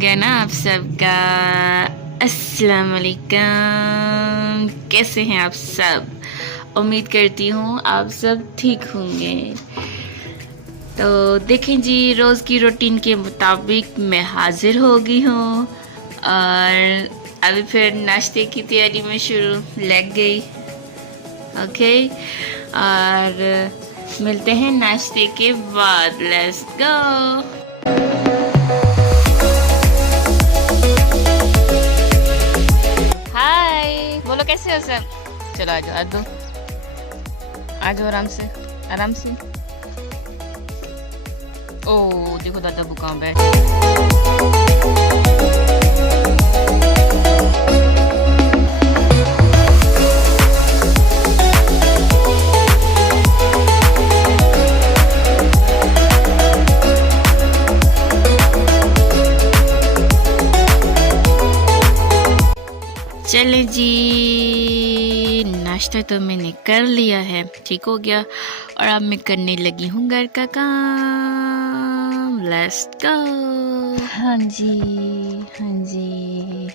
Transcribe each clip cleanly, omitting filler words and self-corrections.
गया ना आप सबका। अस्सलाम वालेकुम, कैसे हैं आप सब? उम्मीद करती हूँ आप सब ठीक होंगे। तो देखें जी, रोज़ की रूटीन के मुताबिक मैं हाजिर हो गई हूँ और अभी फिर नाश्ते की तैयारी में शुरू लग गई। ओके, और मिलते हैं नाश्ते के बाद। Let's go. हाय, बोलो कैसे हो सब? चलो आ जाओ, आ जाओ आराम से, आराम से। ओ देखो दादा बुका बैठ। चले जी, नाश्ता तो मैंने कर लिया है, ठीक हो गया। और अब मैं करने लगी हूँ घर का काम। Let's go. हाँ जी, हाँ जी,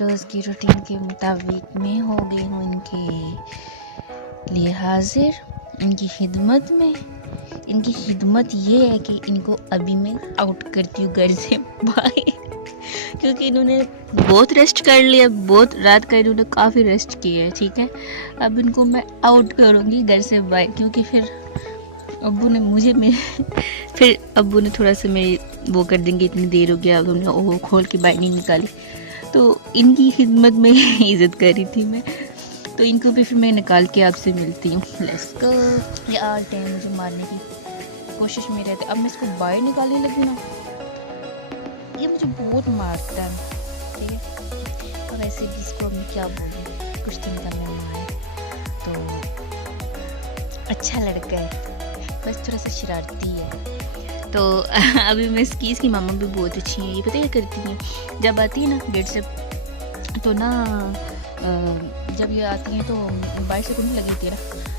रोज़ की रूटीन के मुताबिक मैं हो गई हूँ इनके लिए हाजिर, इनकी खिदमत में। इनकी खिदमत ये है कि इनको अभी मैं आउट करती हूँ घर से बाहर, क्योंकि इन्होंने बहुत रेस्ट कर लिया, बहुत रात का इन्होंने काफ़ी रेस्ट किया है। ठीक है, अब इनको मैं आउट करूँगी घर से बाहर, क्योंकि फिर अब्बू ने मुझे फिर अब्बू ने थोड़ा सा मेरी वो कर देंगे, इतनी देर हो गया, अब हमने वो खोल के बाहर नहीं निकाली। तो इनकी खिदमत में इज़्ज़त कर रही थी मैं, तो इनको भी फिर मैं निकाल के आपसे मिलती हूँ। Let's go. ये आल टाइम मुझे मारने की कोशिश में रहते। अब मैं इसको बाहर निकालने लगी ना, ये मुझे बहुत मारता है। ठीक है, और ऐसे भी इसको मैं क्या बोलूँ, कुछ दिन का मेहमान है तो अच्छा लड़का है, बस थोड़ा सा शरारती है। तो अभी मैं इसकी मामा भी बहुत अच्छी है। ये पता है क्या करती हैं, जब आती है ना गेट से, तो ना जब ये आती हैं तो बाहर से कुंडी लगी थी ना,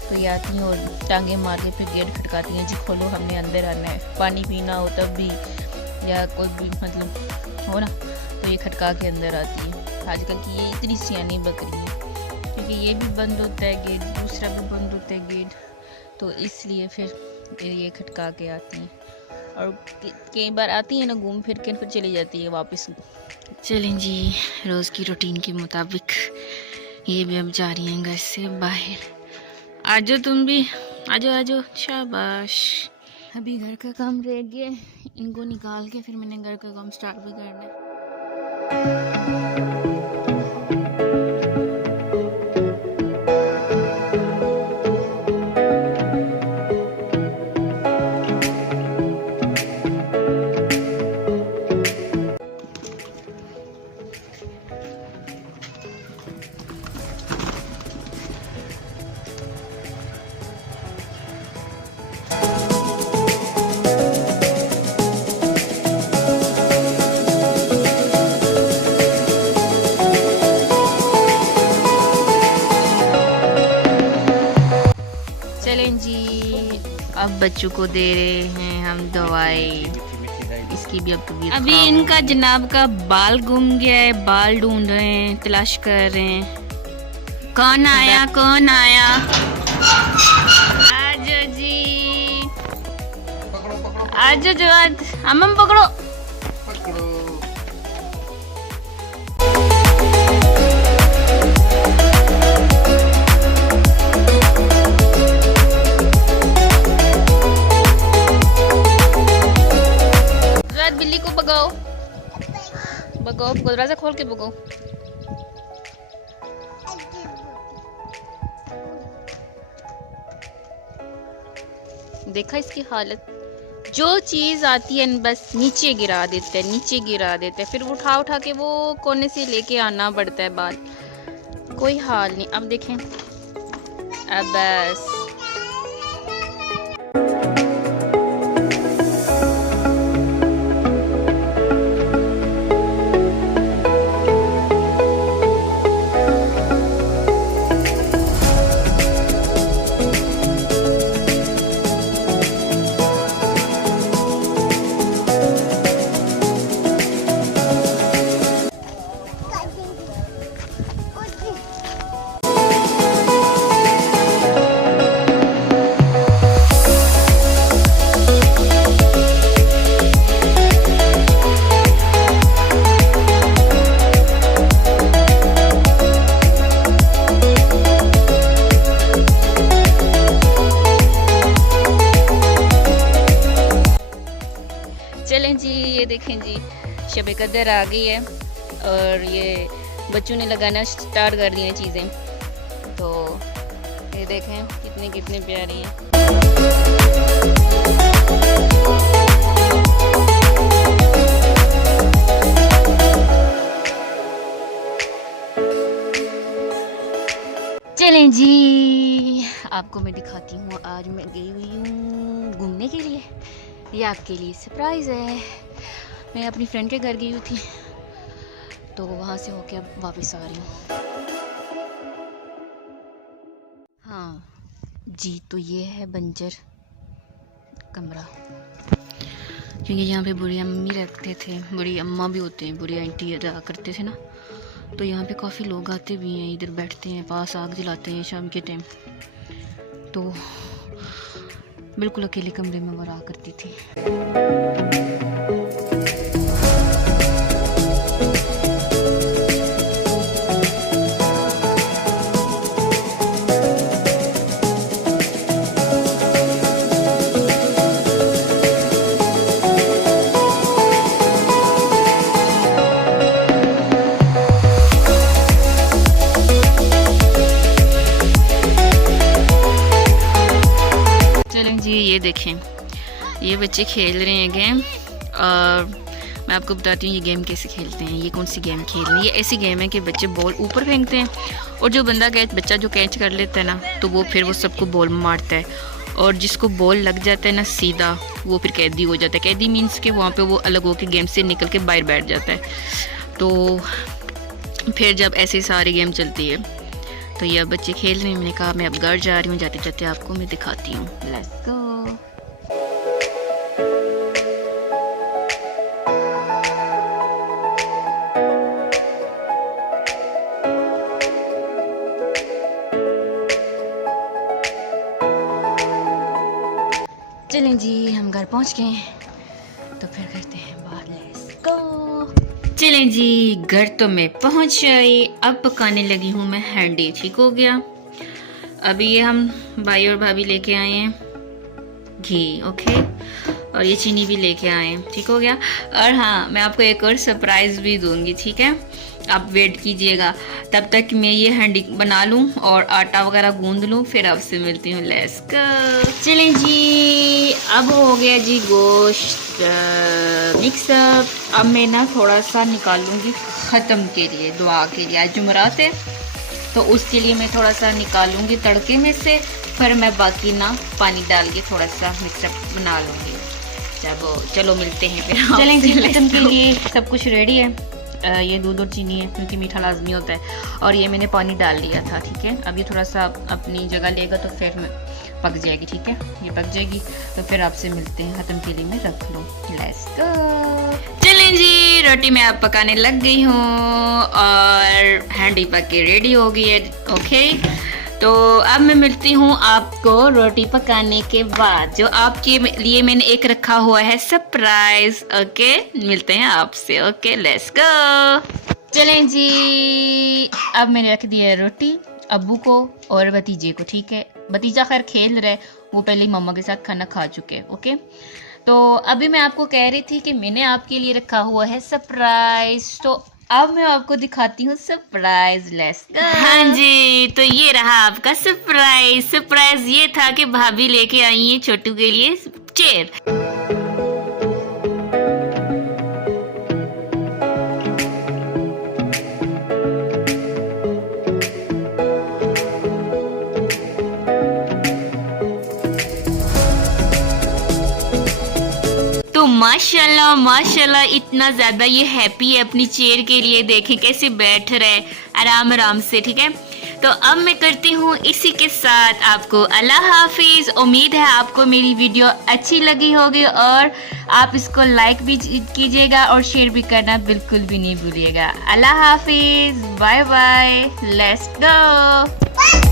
तो ये आती हैं और टांगे मार के फिर गेट खटकाती हैं, जी खोलो हमने अंदर आना है, पानी पीना हो तब भी, या कोई भी मतलब हो ना, तो ये खटका के अंदर आती है। आजकल की ये इतनी सियानी बकरी है, क्योंकि ये भी बंद होता है गेट, दूसरा भी बंद होता है गेट, तो इसलिए फिर ये खटका के आती हैं। और कई बार आती है ना घूम फिर के, फिर चली जाती है वापस। चलें जी, रोज़ की रूटीन के मुताबिक ये भी अब जा रही हैं घर से बाहर। आ जाओ तुम भी, आ जाओ आ जाओ, शाबाश। अभी घर का काम रह गया, इनको निकाल के फिर मैंने घर का काम स्टार्ट भी करना है। चलें जी, अब बच्चों को दे रहे हैं हम दवाई। इसकी भी अब तबीयत अभी इनका जनाब का बाल गुम गया है, बाल ढूंढ रहे हैं, तलाश कर रहे हैं। कौन आया, कौन आया? आजो जी, आजो जवाद, अम्म पकड़ो। बिल्ली को भगाओ, भगाओ, दरवाजा खोल के भगाओ। देखा इसकी हालत, जो चीज आती है बस नीचे गिरा देते हैं, नीचे गिरा देते हैं, फिर उठा उठा के वो कोने से लेके आना पड़ता है बाल। कोई हाल नहीं। अब देखें, अब बस शब कदर आ गई है और ये बच्चों ने लगाना स्टार्ट कर दिए चीज़ें। तो ये देखें कितनी कितनी प्यारी हैं। चलें जी, आपको मैं दिखाती हूँ। आज मैं गई हुई हूँ घूमने के लिए। ये आपके लिए सरप्राइज़ है। मैं अपनी फ्रेंड के घर गई हुई थी, तो वहाँ से होके अब वापस आ रही हूँ। हाँ जी, तो ये है बंजर कमरा, क्योंकि यहाँ पे बुढ़ी अम्मी रहते थे, बुढ़ी अम्मा भी होते हैं, बुढ़ी आंटी रहा करते थे ना। तो यहाँ पे काफ़ी लोग आते भी हैं, इधर बैठते हैं, पास आग जलाते हैं शाम के टाइम। तो बिल्कुल अकेले कमरे में वो रहा करती थी। जी ये देखें, ये बच्चे खेल रहे हैं गेम, और मैं आपको बताती हूँ ये गेम कैसे खेलते हैं। ये कौन सी गेम खेल रहे हैं? ये ऐसी गेम है कि बच्चे बॉल ऊपर फेंकते हैं, और जो बच्चा जो कैच कर लेता है ना, तो वो फिर वो सबको बॉल मारता है, और जिसको बॉल लग जाता है ना सीधा, वो फिर कैदी हो जाता है। कैदी मीन्स कि वहाँ पे वो अलग होकर गेम से निकल के बाहर बैठ जाता है। तो फिर जब ऐसी सारी गेम चलती है, तो ये अब बच्चे खेल रहे हैं। मैंने कहा मैं अब घर जा रही हूँ, जाते जाते आपको मैं दिखाती हूँ। Let's go. चलें जी, हम घर पहुँच गए, तो फिर करते हैं बात। Let's go. चलें जी, घर तो मैं पहुँच आई। अब पकाने लगी हूँ मैं हैंडी। ठीक हो गया। अभी ये हम भाई और भाभी लेके आए हैं घी, ओके, और ये चीनी भी लेके आए हैं। ठीक हो गया। और हाँ, मैं आपको एक और सरप्राइज़ भी दूंगी, ठीक है, आप वेट कीजिएगा। तब तक मैं ये हैंडी बना लूँ और आटा वगैरह गूंद लूँ, फिर आपसे मिलती हूँ। Let's go. चलें जी, अब हो गया जी गोश्त मिक्सअप। अब मैं ना थोड़ा सा निकालूंगी ख़त्म के लिए, दुआ के लिए। आज जुमरात है, तो उसके लिए मैं थोड़ा सा निकालूंगी तड़के में से, फिर मैं बाकी ना पानी डाल के थोड़ा सा मिक्सअप बना लूँगी। चलो मिलते हैं फिर। चलें जी, ख़त्म के लिए सब कुछ रेडी है। ये दूध और चीनी है, क्योंकि मीठा लाजमी होता है, और ये मैंने पानी डाल लिया था। ठीक है, अब ये थोड़ा सा अपनी जगह लेगा, तो फिर पक जाएगी। ठीक है, ये पक जाएगी, तो फिर आपसे मिलते हैं। ख़त्म के लिए मैं रख लो। Let's go. चलें जी, रोटी मैं अब पकाने लग गई हूँ, और हैंडी पक के रेडी हो गई है। ओके, तो अब मैं मिलती हूँ आपको रोटी पकाने के बाद, जो आपके लिए मैंने एक रखा हुआ है सरप्राइज। ओके, मिलते हैं आपसे। Okay, let's go. चलें जी, अब मैंने रख दिया है रोटी अब्बू को और भतीजे को। ठीक है, भतीजा खैर खेल रहे, वो पहले ही मम्मा के साथ खाना खा चुके। ओके, तो अभी मैं आपको कह रही थी कि मैंने आपके लिए रखा हुआ है सरप्राइज, तो अब मैं आपको दिखाती हूँ सरप्राइज। Let's go. हाँ जी, तो ये रहा आपका सरप्राइज। सरप्राइज ये था कि भाभी लेके आई है छोटू के लिए चेयर। माशाल्लाह माशाल्लाह, इतना ज़्यादा ये हैप्पी है अपनी चेयर के लिए। देखें कैसे बैठ रहे आराम आराम से। ठीक है, तो अब मैं करती हूँ इसी के साथ आपको अल्लाह हाफिज़। उम्मीद है आपको मेरी वीडियो अच्छी लगी होगी, और आप इसको लाइक भी कीजिएगा और शेयर भी करना बिल्कुल भी नहीं भूलिएगा। अल्लाह हाफिज़, बाय बाय, लेट्स गो।